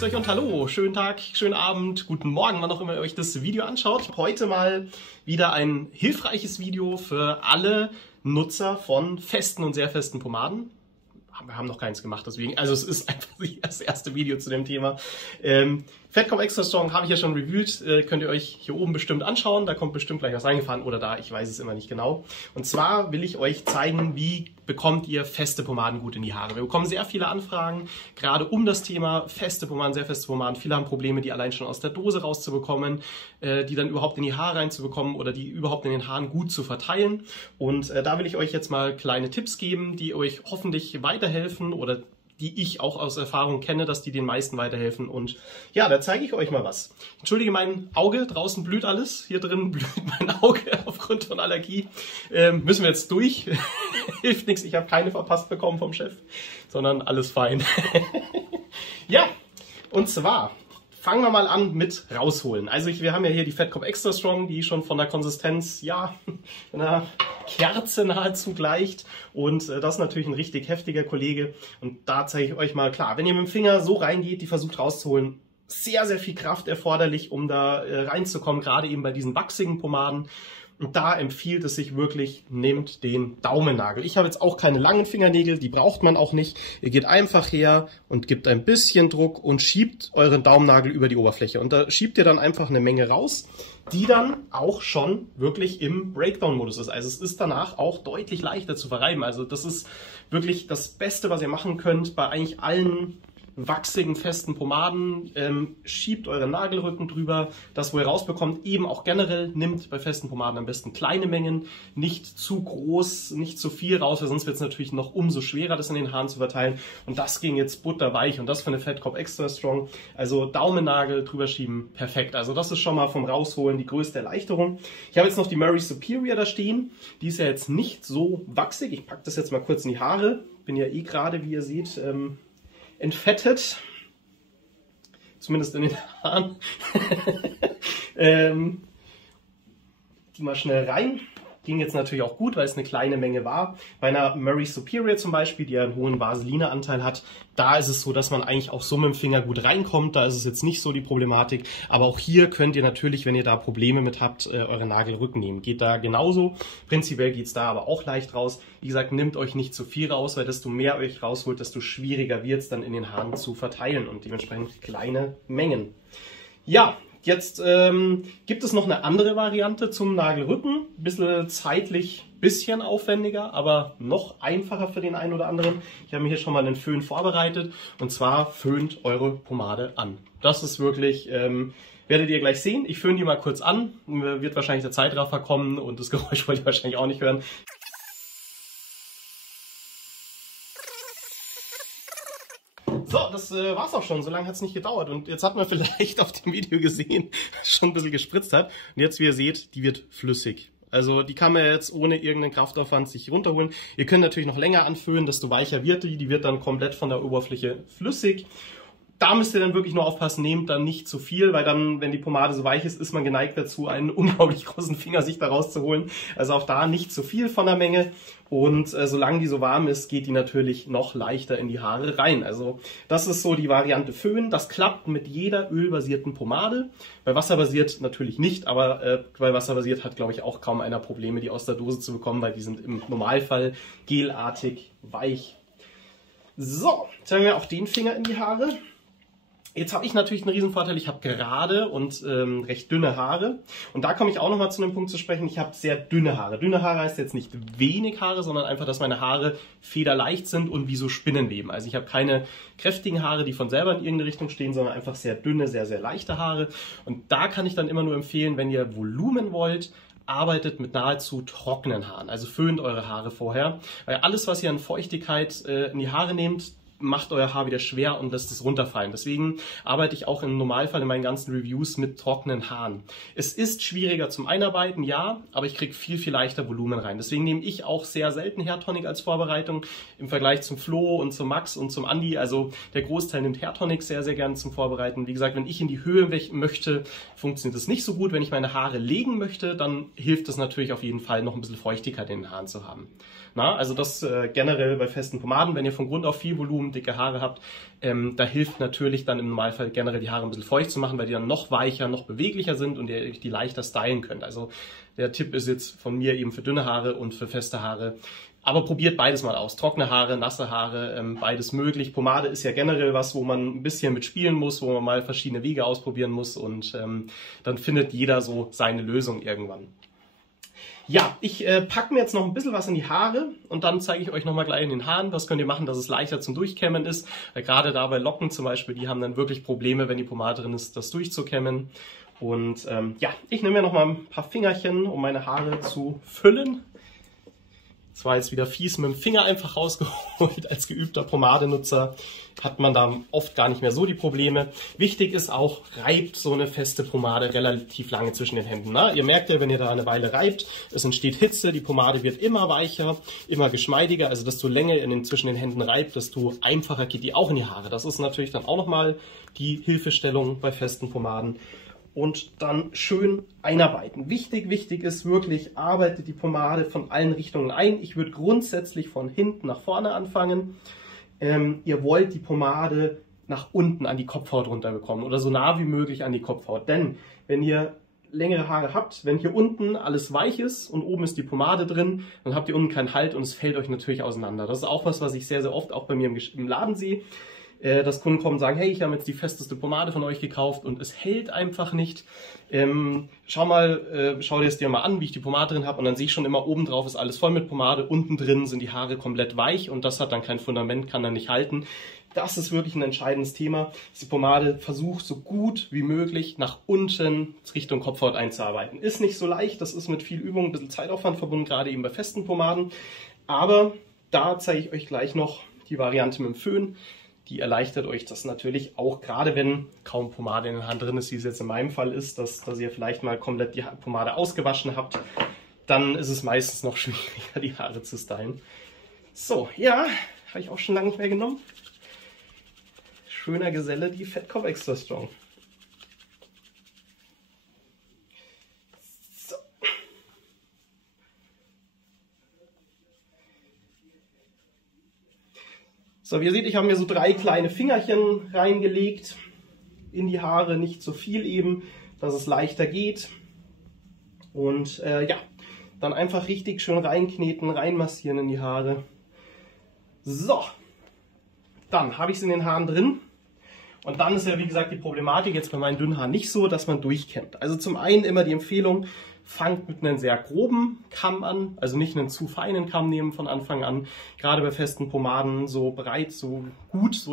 Grüßt euch und hallo, schönen Tag, schönen Abend, guten Morgen, wann auch immer ihr euch das Video anschaut. Heute mal wieder ein hilfreiches Video für alle Nutzer von festen und sehr festen Pomaden. Wir haben noch keins gemacht, deswegen, also es ist einfach das erste Video zu dem Thema. Fatcom Extra Strong habe ich ja schon reviewed, könnt ihr euch hier oben bestimmt anschauen, da kommt bestimmt gleich was reingefahren oder da, ich weiß es immer nicht genau. Und zwar will ich euch zeigen, wie bekommt ihr feste Pomaden gut in die Haare. Wir bekommen sehr viele Anfragen, gerade um das Thema feste Pomaden, sehr feste Pomaden. Viele haben Probleme, die allein schon aus der Dose rauszubekommen, die dann überhaupt in die Haare reinzubekommen oder die überhaupt in den Haaren gut zu verteilen. Und da will ich euch jetzt mal kleine Tipps geben, die euch hoffentlich weiterhelfen oder die ich auch aus Erfahrung kenne, dass die den meisten weiterhelfen. Und ja, da zeige ich euch mal was. Entschuldige mein Auge, draußen blüht alles. Hier drin blüht mein Auge aufgrund von Allergie. Müssen wir jetzt durch. Hilft nichts, ich habe keine verpasst bekommen vom Chef, sondern alles fein. Ja, und zwar fangen wir mal an mit rausholen. Also wir haben ja hier die Fatcom Extra Strong, die schon von der Konsistenz, ja, einer Kerze nahezu gleicht. Und das ist natürlich ein richtig heftiger Kollege. Und da zeige ich euch mal, klar, wenn ihr mit dem Finger so reingeht, die versucht rauszuholen, sehr, sehr viel Kraft erforderlich, um da reinzukommen, gerade eben bei diesen wachsigen Pomaden. Und da empfiehlt es sich wirklich, nehmt den Daumennagel. Ich habe jetzt auch keine langen Fingernägel, die braucht man auch nicht. Ihr geht einfach her und gebt ein bisschen Druck und schiebt euren Daumennagel über die Oberfläche. Und da schiebt ihr dann einfach eine Menge raus, die dann auch schon wirklich im Breakdown-Modus ist. Also es ist danach auch deutlich leichter zu verreiben. Also das ist wirklich das Beste, was ihr machen könnt bei eigentlich allen wachsigen, festen Pomaden. Schiebt euren Nagelrücken drüber, das, wo ihr rausbekommt, eben auch generell nimmt bei festen Pomaden am besten kleine Mengen, nicht zu groß, nicht zu viel raus, weil sonst wird es natürlich noch umso schwerer, das in den Haaren zu verteilen. Und das ging jetzt butterweich und das von der Fatcom Extra Strong. Also Daumennagel drüber schieben, perfekt. Also das ist schon mal vom Rausholen die größte Erleichterung. Ich habe jetzt noch die Murray Superior da stehen. Die ist ja jetzt nicht so wachsig. Ich packe das jetzt mal kurz in die Haare. Bin ja eh gerade, wie ihr seht, entfettet, zumindest in den Haaren. Die mal schnell rein. Ging jetzt natürlich auch gut, weil es eine kleine Menge war. Bei einer Murray Superior zum Beispiel, die ja einen hohen Vaseline-Anteil hat, da ist es so, dass man eigentlich auch so mit dem Finger gut reinkommt. Da ist es jetzt nicht so die Problematik. Aber auch hier könnt ihr natürlich, wenn ihr da Probleme mit habt, eure Nagelrücken nehmen. Geht da genauso. Prinzipiell geht es da aber auch leicht raus. Wie gesagt, nehmt euch nicht zu viel raus, weil desto mehr euch rausholt, desto schwieriger wird es dann in den Haaren zu verteilen und dementsprechend kleine Mengen. Ja, jetzt gibt es noch eine andere Variante zum Nagelrücken. Ein bisschen zeitlich, bisschen aufwendiger, aber noch einfacher für den einen oder anderen. Ich habe mir hier schon mal einen Föhn vorbereitet und zwar föhnt eure Pomade an. Das ist wirklich, werdet ihr gleich sehen. Ich föhne die mal kurz an, wird wahrscheinlich der Zeitraffer kommen und das Geräusch wollt ihr wahrscheinlich auch nicht hören. So, das war's auch schon. So lange hat es nicht gedauert. Und jetzt hat man vielleicht auf dem Video gesehen, dass es schon ein bisschen gespritzt hat. Und jetzt, wie ihr seht, die wird flüssig. Also die kann man jetzt ohne irgendeinen Kraftaufwand sich runterholen. Ihr könnt natürlich noch länger anföhnen, desto weicher wird die. Die wird dann komplett von der Oberfläche flüssig. Da müsst ihr dann wirklich nur aufpassen, nehmt dann nicht zu viel, weil dann, wenn die Pomade so weich ist, ist man geneigt dazu, einen unglaublich großen Finger sich da rauszuholen. Also auch da nicht zu viel von der Menge. Und solange die so warm ist, geht die natürlich noch leichter in die Haare rein. Also das ist so die Variante Föhn. Das klappt mit jeder ölbasierten Pomade. Bei wasserbasiert natürlich nicht, aber bei wasserbasiert hat, glaube ich, auch kaum einer Probleme, die aus der Dose zu bekommen, weil die sind im Normalfall gelartig weich. So, jetzt haben wir auch den Finger in die Haare. Jetzt habe ich natürlich einen riesen Vorteil, ich habe gerade und recht dünne Haare. Und da komme ich auch nochmal zu einem Punkt zu sprechen, ich habe sehr dünne Haare. Dünne Haare heißt jetzt nicht wenig Haare, sondern einfach, dass meine Haare federleicht sind und wie so Spinnenweben. Also ich habe keine kräftigen Haare, die von selber in irgendeine Richtung stehen, sondern einfach sehr dünne, sehr, sehr leichte Haare. Und da kann ich dann immer nur empfehlen, wenn ihr Volumen wollt, arbeitet mit nahezu trockenen Haaren. Also föhnt eure Haare vorher. Weil alles, was ihr an Feuchtigkeit in die Haare nehmt, macht euer Haar wieder schwer und lässt es runterfallen. Deswegen arbeite ich auch im Normalfall in meinen ganzen Reviews mit trockenen Haaren. Es ist schwieriger zum Einarbeiten, ja, aber ich kriege viel, viel leichter Volumen rein. Deswegen nehme ich auch sehr selten Hair Tonic als Vorbereitung im Vergleich zum Flo und zum Max und zum Andi. Also der Großteil nimmt Hair Tonic sehr, sehr gerne zum Vorbereiten. Wie gesagt, wenn ich in die Höhe möchte, funktioniert das nicht so gut. Wenn ich meine Haare legen möchte, dann hilft es natürlich auf jeden Fall, noch ein bisschen Feuchtigkeit in den Haaren zu haben. Na, also das generell bei festen Pomaden, wenn ihr von Grund auf viel Volumen Volumen, dicke Haare habt, da hilft natürlich dann im Normalfall generell die Haare ein bisschen feucht zu machen, weil die dann noch weicher, noch beweglicher sind und ihr die leichter stylen könnt. Also der Tipp ist jetzt von mir eben für dünne Haare und für feste Haare. Aber probiert beides mal aus. Trockene Haare, nasse Haare, beides möglich. Pomade ist ja generell was, wo man ein bisschen mit spielen muss, wo man mal verschiedene Wege ausprobieren muss und dann findet jeder so seine Lösung irgendwann. Ja, ich packe mir jetzt noch ein bisschen was in die Haare und dann zeige ich euch nochmal gleich in den Haaren, was könnt ihr machen, dass es leichter zum Durchkämmen ist. Weil gerade da bei Locken zum Beispiel, die haben dann wirklich Probleme, wenn die Pomade drin ist, das durchzukämmen. Und ja, ich nehme mir nochmal ein paar Fingerchen, um meine Haare zu füllen. Das war jetzt wieder fies mit dem Finger einfach rausgeholt. Als geübter Pomadenutzer hat man da oft gar nicht mehr so die Probleme. Wichtig ist auch, reibt so eine feste Pomade relativ lange zwischen den Händen. Ne? Ihr merkt ja, wenn ihr da eine Weile reibt, es entsteht Hitze, die Pomade wird immer weicher, immer geschmeidiger. Also desto länger ihr zwischen den Händen reibt, desto einfacher geht die auch in die Haare. Das ist natürlich dann auch nochmal die Hilfestellung bei festen Pomaden. Und dann schön einarbeiten. Wichtig ist wirklich, arbeitet die Pomade von allen Richtungen ein. Ich würde grundsätzlich von hinten nach vorne anfangen. Ihr wollt die Pomade nach unten an die Kopfhaut runterbekommen oder so nah wie möglich an die Kopfhaut. Denn wenn ihr längere Haare habt, wenn hier unten alles weich ist und oben ist die Pomade drin, dann habt ihr unten keinen Halt und es fällt euch natürlich auseinander. Das ist auch was ich sehr oft auch bei mir im Laden sehe. Dass Kunden kommen und sagen, hey, ich habe jetzt die festeste Pomade von euch gekauft und es hält einfach nicht. Schau dir es dir mal an, wie ich die Pomade drin habe und dann sehe ich schon immer, oben drauf ist alles voll mit Pomade, unten drin sind die Haare komplett weich und das hat dann kein Fundament, kann dann nicht halten. Das ist wirklich ein entscheidendes Thema. Die Pomade versucht so gut wie möglich nach unten Richtung Kopfhaut einzuarbeiten. Ist nicht so leicht, das ist mit viel Übung, ein bisschen Zeitaufwand verbunden, gerade eben bei festen Pomaden. Aber da zeige ich euch gleich noch die Variante mit dem Föhn. Die erleichtert euch das natürlich auch, gerade wenn kaum Pomade in der Hand drin ist, wie es jetzt in meinem Fall ist, dass ihr vielleicht mal komplett die Pomade ausgewaschen habt, dann ist es meistens noch schwieriger, die Haare zu stylen. So, ja, habe ich auch schon lange nicht mehr genommen. Schöner Geselle, die Fettkopf Extra Strong. So, wie ihr seht, ich habe mir so 3 kleine Fingerchen reingelegt in die Haare, nicht zu viel eben, dass es leichter geht. Und ja, dann einfach richtig schön reinkneten, reinmassieren in die Haare. So, dann habe ich es in den Haaren drin. Und dann ist ja, wie gesagt, die Problematik jetzt bei meinen dünnen Haaren nicht so, dass man durchkämmt. Also zum einen immer die Empfehlung, fangt mit einem sehr groben Kamm an, also nicht einen zu feinen Kamm nehmen von Anfang an. Gerade bei festen Pomaden so breit, so gut,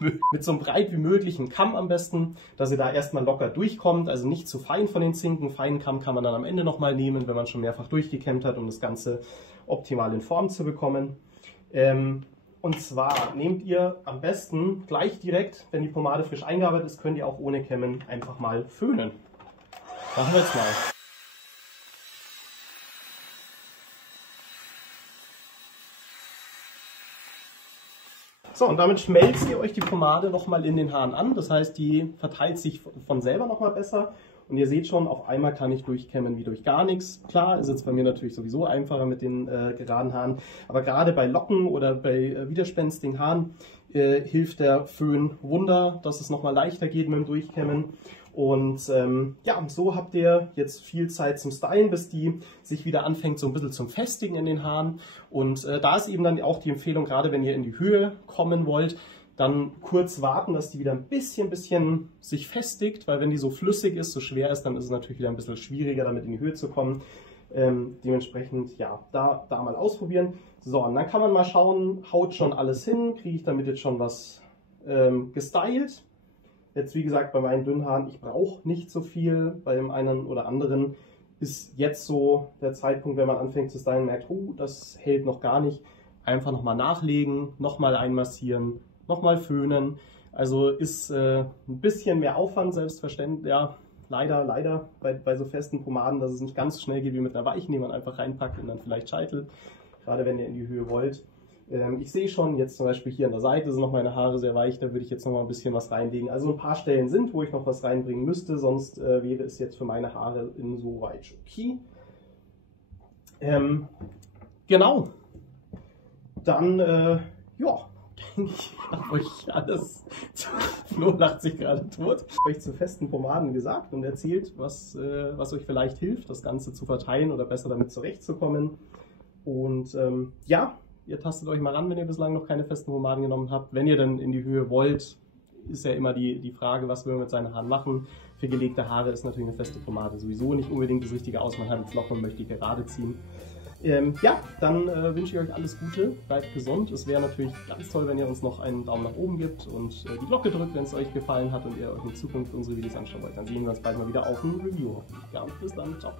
mit so breit wie möglichen Kamm am besten, dass ihr da erstmal locker durchkommt, also nicht zu fein von den Zinken. Feinen Kamm kann man dann am Ende nochmal nehmen, wenn man schon mehrfach durchgekämmt hat, um das Ganze optimal in Form zu bekommen. Und zwar nehmt ihr am besten gleich direkt, wenn die Pomade frisch eingearbeitet ist, könnt ihr auch ohne Kämmen einfach mal föhnen. Machen wir jetzt mal. So, und damit schmelzt ihr euch die Pomade nochmal in den Haaren an. Das heißt, die verteilt sich von selber nochmal besser. Und ihr seht schon, auf einmal kann ich durchkämmen wie durch gar nichts. Klar, ist jetzt bei mir natürlich sowieso einfacher mit den geraden Haaren. Aber gerade bei Locken oder bei widerspenstigen Haaren hilft der Föhn Wunder, dass es nochmal leichter geht mit dem Durchkämmen. Und ja, so habt ihr jetzt viel Zeit zum Stylen, bis die sich wieder anfängt so ein bisschen zum Festigen in den Haaren. Und da ist eben dann auch die Empfehlung, gerade wenn ihr in die Höhe kommen wollt, dann kurz warten, dass die wieder ein bisschen sich festigt, weil wenn die so flüssig ist, so schwer ist, dann ist es natürlich wieder ein bisschen schwieriger, damit in die Höhe zu kommen. Dementsprechend, ja, da mal ausprobieren. So, und dann kann man mal schauen, haut schon alles hin, kriege ich damit jetzt schon was gestylt. Jetzt, wie gesagt, bei meinen dünnen Haaren, ich brauche nicht so viel. Bei dem einen oder anderen ist jetzt so der Zeitpunkt, wenn man anfängt zu stylen, merkt, oh, das hält noch gar nicht. Einfach nochmal nachlegen, nochmal einmassieren, nochmal föhnen. Also ist ein bisschen mehr Aufwand, selbstverständlich. Ja, leider bei so festen Pomaden, dass es nicht ganz so schnell geht wie mit einer weichen, die man einfach reinpackt und dann vielleicht scheitelt. Gerade wenn ihr in die Höhe wollt. Ich sehe schon, jetzt zum Beispiel hier an der Seite sind noch meine Haare sehr weich, da würde ich jetzt noch mal ein bisschen was reinlegen. Also ein paar Stellen sind, wo ich noch was reinbringen müsste, sonst wäre es jetzt für meine Haare insoweit okay. Genau. dann, ja, denke ich, habe euch alles, Flo lacht sich gerade tot, euch zu festen Pomaden gesagt und erzählt, was euch vielleicht hilft, das Ganze zu verteilen oder besser damit zurechtzukommen. Und ja, ihr tastet euch mal ran, wenn ihr bislang noch keine festen Pomaden genommen habt. Wenn ihr dann in die Höhe wollt, ist ja immer die Frage, was will man mit seinen Haaren machen. Für gelegte Haare ist natürlich eine feste Pomade sowieso nicht unbedingt das richtige aus. Man hat jetzt Locken und möchte die gerade ziehen. Ja, dann wünsche ich euch alles Gute, bleibt gesund. Es wäre natürlich ganz toll, wenn ihr uns noch einen Daumen nach oben gibt und die Glocke drückt, wenn es euch gefallen hat und ihr euch in Zukunft unsere Videos anschauen wollt. Dann sehen wir uns bald mal wieder auf ein Review. Ja, bis dann, ciao.